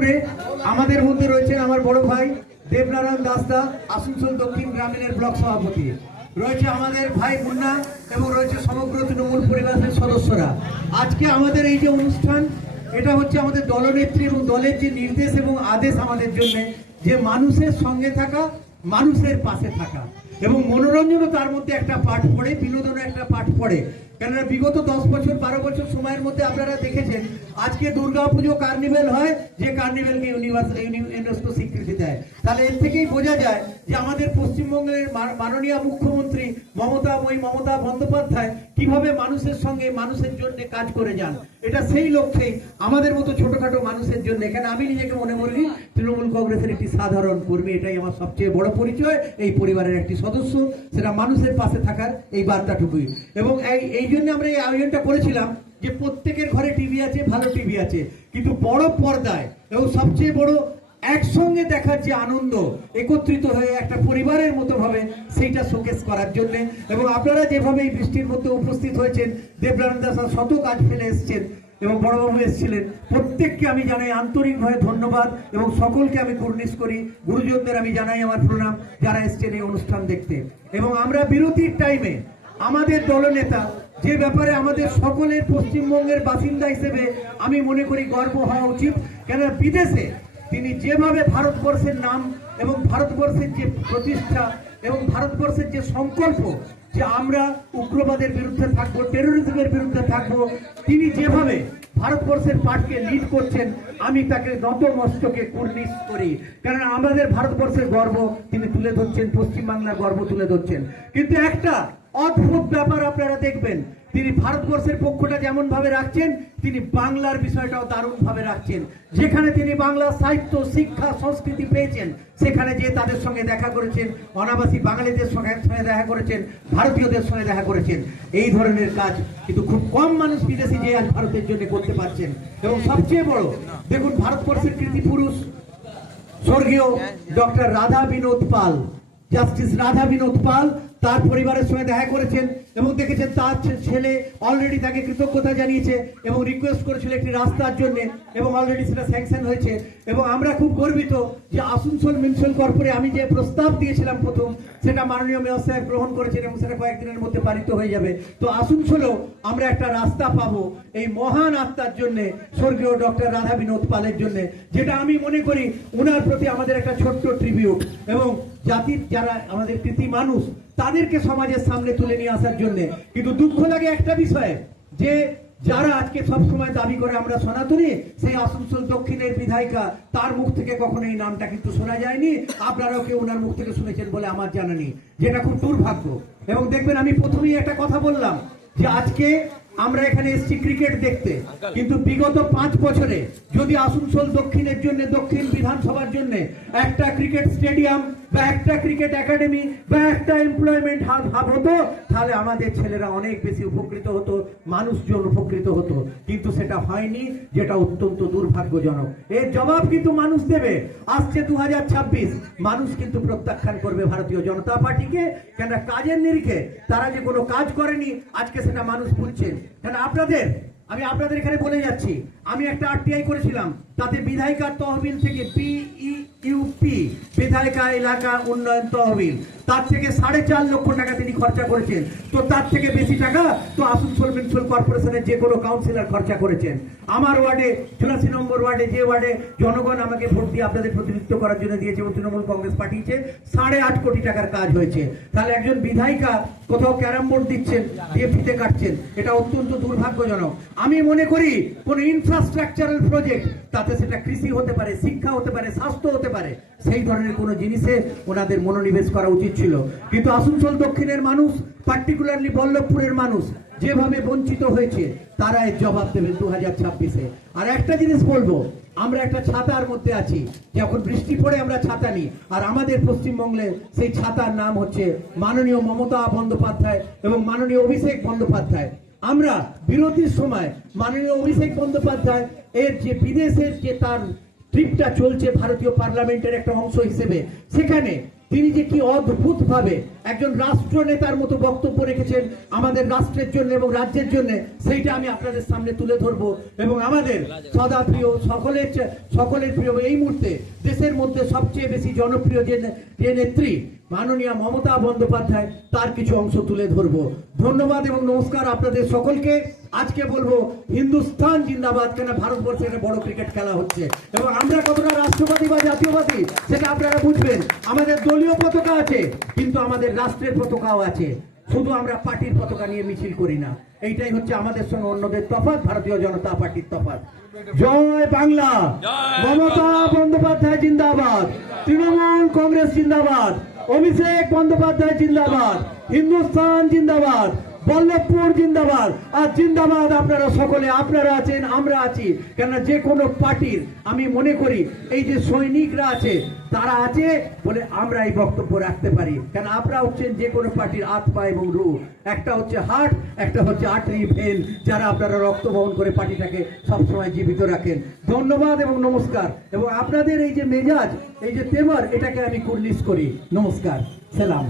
দৌলতপুরে আমাদের মধ্যে রয়েছেন আমার বড় ভাই দেবনারায়ণ দাসদা, আসানসোল দক্ষিণ গ্রামীণের ব্লক সভাপতি, রয়েছে আমাদের ভাই মুন্না এবং রয়েছে সমগ্র তৃণমূল পরিবারের সদস্যরা। আজকে আমাদের এই যে অনুষ্ঠান, এটা হচ্ছে আমাদের দলনেত্রী এবং দলের যে নির্দেশ এবং আদেশ আমাদের জন্য, যে মানুষের সঙ্গে থাকা, মানুষের পাশে থাকা এবং মনোরঞ্জনও তার মধ্যে একটা পাঠ পড়ে, বিনোদনও একটা পাঠ পড়ে। কেননা বিগত 10 বছর 12 বছর সময়ের মধ্যে আপনারা দেখেছেন আজকে দুর্গাপুজো কার্নিভেল হয়, যে কার্নিভেলকে ইউনেস্কো স্বীকৃতি দেয়। তাহলে এর থেকেই বোঝা যায় যে আমাদের পশ্চিমবঙ্গের মাননীয় মুখ্যমন্ত্রী মমতা বন্দ্যোপাধ্যায় কিভাবে মানুষের সঙ্গে মানুষের জন্য কাজ করে যান। এটা সেই লক্ষ্যেই আমাদের মতো ছোটখাটো মানুষের জন্য, এখানে আমি নিজেকে মনে করি তৃণমূল কংগ্রেসের একটি সাধারণ কর্মী, এটাই আমার সবচেয়ে বড় পরিচয়, এই পরিবারের একটি সদস্য, সেটা মানুষের পাশে থাকার এই বার্তাটুকুই। এবং এই জন্য আমরা এই আয়োজনটা করেছিলাম যে প্রত্যেকের ঘরে টিভি আছে, ভালো টিভি আছে, কিন্তু বড় পর্দায় এবং সবচেয়ে বড় একসঙ্গে দেখার যে আনন্দ, একত্রিত হয়ে একটা পরিবারের মতো ভাবে সেইটা শোকেস করার জন্য। এবং আপনারা যেভাবে এই বৃষ্টির মধ্যে উপস্থিত হয়েছেন, দেবনারায়ণ দাস শত কাজ ফেলে এসছেন এবং বড়বাবু এসেছিলেন, প্রত্যেককে আমি জানাই আন্তরিকভাবে ধন্যবাদ এবং সকলকে আমি কুর্নিশ করি। গুরুজনদের আমি জানাই আমার প্রণাম যারা এসছেন এই অনুষ্ঠান দেখতে। এবং আমরা বিরতির টাইমে আমাদের দলনেতা, যে ব্যাপারে আমাদের সকলের পশ্চিমবঙ্গের বাসিন্দা হিসেবে আমি মনে করি গর্ব হওয়া উচিত, কেন বিদেশে তিনি যেভাবে ভারতবর্ষের নাম এবং ভারতবর্ষের যে প্রতিষ্ঠা এবং ভারতবর্ষের যে সংকল্প যে আমরা উগ্রবাদের বিরুদ্ধে থাকবো, টেরোরিজমের বিরুদ্ধে থাকবো, তিনি যেভাবে ভারতবর্ষের পাঠকে লিড করছেন, আমি তাকে নতমস্তকে কুর্নিশ করি। কারণ আমাদের ভারতবর্ষের গর্ব তিনি তুলে ধরছেন, পশ্চিমবাংলার গর্ব তুলে ধরছেন। কিন্তু একটা অদ্ভুত ব্যাপার আপনারা দেখবেন, তিনি ভারতবর্ষের পক্ষটা যেমন ভাবে রাখছেন, তিনি বাংলার বিষয়টাও দারুণ ভাবে রাখছেন। যেখানে তিনি বাংলা সাহিত্য, শিক্ষা, সংস্কৃতি পেয়েছেন, সেখানে যে তাদের সঙ্গে দেখা করেছেন, অনাবাসী বাঙালিদের সঙ্গে দেখা করেছেন, ভারতীয়দের সঙ্গে দেখা করেছেন। এই ধরনের কাজ কিন্তু খুব কম মানুষ বিদেশি যে আজ ভারতের জন্য করতে পারছেন। এবং সবচেয়ে বড় দেখুন, ভারতবর্ষের কৃতি পুরুষ স্বর্গীয় ডক্টর রাধা বিনোদ পাল, জাস্টিস রাধা বিনোদ পাল তার পরিবারের সঙ্গে দেখা করেছেন এবং দেখেছেন তার ছেলে অলরেডি তাকে কৃতজ্ঞতা জানিয়েছে এবং রিকোয়েস্ট করেছিল একটি রাস্তার জন্য, এবং অলরেডি সেটা স্যাংশন হয়েছে। এবং আমরা খুব গর্বিত যে আসানসোল মিউনিসিপ্যাল কর্পোরেশনে আমি যে প্রস্তাব দিয়েছিলাম প্রথম, সেটা মাননীয় মেয়র সাহেব গ্রহণ করেছেন এবং সেটা কয়েকদিনের মধ্যে পালিত হয়ে যাবে। তো আসানসোলেও আমরা একটা রাস্তা পাবো এই মহান আত্মার জন্য, স্বর্গীয় ডক্টর রাধা বিনোদ পালের জন্য, যেটা আমি মনে করি ওনার প্রতি আমাদের একটা ছোট্ট ট্রিবিউট। এবং জাতির যারা আমাদের কৃতি মানুষ, তাদেরকে সমাজের সামনে তুলে নিয়ে আসার জন্য। কিন্তু দুঃখ লাগে একটা বিষয়ে, যে যারা আজকে সবসময় দাবি করে আমরা সনাতনী, সেই আসানসোল দক্ষিণের বিধায়িকা, তার মুখ থেকে কখনো এই নামটা কিন্তু শোনা যায়নি। আপনারাও কেউ ওনার মুখ থেকে শুনেছেন বলে আমার জানা নেই, যেটা খুব দুর্ভাগ্য। এবং দেখবেন আমি প্রথমেই একটা কথা বললাম যে আজকে আমরা এখানে এসেছি ক্রিকেট দেখতে, কিন্তু বিগত 5 বছরে যদি আসানসোল দক্ষিণের জন্য, দক্ষিণ বিধানসভার জন্য একটা ক্রিকেট স্টেডিয়াম বা একটা ক্রিকেট একাডেমি বা একটা এমপ্লয়মেন্ট হাব হতো, তাহলে আমাদের ছেলেরা অনেক বেশি উপকৃত হতো, মানুষজন উপকৃত হতো। কিন্তু সেটা হয়নি, যেটা অত্যন্ত দুর্ভাগ্যজনক। এর জবাব কিন্তু মানুষ দেবে। আসছে 2026, মানুষ কিন্তু প্রত্যাখ্যান করবে ভারতীয় জনতা পার্টিকে। কেন কাজের নিরিখে তারা যে কোনো কাজ করেনি, আজকে সেটা মানুষ বুঝছেন। কেন আমি আপনাদের এখানে বলে যাচ্ছি, আমি একটা আরটিআই করেছিলাম, তাতে বিধায়িকার তহবিল থেকে পিইউপি, বিধায়িকা এলাকা উন্নয়ন তহবিল, তার থেকে 4.5 লক্ষ টাকা তিনি খরচা করেছেন। তো তার থেকে বেশি টাকা তো আসানসোল মিউনিসিপ্যাল কর্পোরেশনের যে কোনো কাউন্সিলর খরচা করেছেন। আমার ওয়ার্ডে 84 নম্বর ওয়ার্ডে, যে ওয়ার্ডে জনগণ আমাকে ভোট দিয়ে আপনাদের প্রতিনিধিত্ব করার জন্য দিয়েছে এবং তৃণমূল কংগ্রেস পাঠিয়েছে, 8.5 কোটি টাকার কাজ হয়েছে। তাহলে একজন বিধায়িকা কোথাও ক্যারাম বোর্ড দিচ্ছেন, দিয়ে ফিতে কাটছেন, এটা অত্যন্ত দুর্ভাগ্যজনক। আমি মনে করি কোন ইনফ্রাস্ট্রাকচারাল প্রজেক্ট, তাতে সেটা কৃষি হতে পারে, শিক্ষা হতে পারে, স্বাস্থ্য হতে পারে, সেই ধরনের কোন জিনিসে ওনাদের মনোনিবেশ করা উচিত ছিল। কিন্তু আসানসোল দক্ষিণের মানুষ, পার্টিকুলারলি বল্লভপুরের মানুষ যেভাবে বঞ্চিত হয়েছে, তারা এর জবাব দেবে 2026-এ। আর একটা জিনিস বলবো, আমরা একটা ছাতার মধ্যে আছি, যখন বৃষ্টি পড়ে আমরা ছাতা নিই, আর আমাদের পশ্চিমবঙ্গে সেই ছাতার নাম হচ্ছে মাননীয় মমতা বন্দ্যোপাধ্যায় এবং মাননীয় অভিষেক বন্দ্যোপাধ্যায়। আমরা বিরতির সময় মাননীয় অভিষেক বন্দ্যোপাধ্যায় এর যে বিদেশের যে তার ট্রিপটা চলছে ভারতীয় পার্লামেন্টের একটা অংশ হিসেবে, সেখানে তিনি যে কি অদ্ভুত ভাবে একজন রাষ্ট্রনেতার মতো বক্তব্য রেখেছেন আমাদের রাষ্ট্রের জন্য এবং রাজ্যের জন্য, সেইটা আমি আপনাদের সামনে তুলে ধরবো। এবং আমাদের সদা প্রিয় সকলের প্রিয় এই মুহূর্তে দেশের মধ্যে সবচেয়ে বেশি জনপ্রিয় যে নেত্রী মাননীয় মমতা বন্দ্যোপাধ্যায়, তার কিছু অংশ তুলে ধরবো। ধন্যবাদ এবং নমস্কার আপনাদের সকলকে। আজকে বলবো হিন্দুস্তান জিন্দাবাদ, কেন ভারতবর্ষে একটা বড় ক্রিকেট খেলা হচ্ছে এবং আমরা কতটা রাষ্ট্রবাদী বা জাতীয়বাদী সেটা আপনারা বুঝবেন। আমাদের দলীয় পতাকা আছে, কিন্তু আমাদের রাষ্ট্রের পতাকাও আছে। শুধু আমরা পার্টির পতাকা নিয়ে মিছিল করি না, এইটাই হচ্ছে আমাদের সঙ্গে অন্যদের তফাৎ, ভারতীয় জনতা পার্টির তফাৎ। জয় বাংলা, মমতা বন্দ্যোপাধ্যায় জিন্দাবাদ, তৃণমূল কংগ্রেস জিন্দাবাদ, অভিষেক বন্দ্যোপাধ্যায় জিন্দাবাদ, হিন্দুস্তান জিন্দাবাদ, বল্লভপুর জিন্দাবাদ। আর জিন্দাবাদ আপনারা সকলে, আপনারা আছেন, আমরা আছি। কেন যে কোনো পার্টির আমি মনে করি এই যে সৈনিকরা আছে তারা আছে বলে আমরা এই বক্তব্য রাখতে পারি। কেন আপনারা হচ্ছেন যে কোনো পার্টির আত্মা এবং রূহ। একটা হচ্ছে হার্ট, একটা হচ্ছে আর্টারি ভেন, যারা আপনারা রক্ত বহন করে পার্টিটাকে সবসময় জীবিত রাখেন। ধন্যবাদ এবং নমস্কার। এবং আপনাদের এই যে মেজাজ, এই যে তেমর, এটাকে আমি কুর্নিশ করি। নমস্কার, সালাম।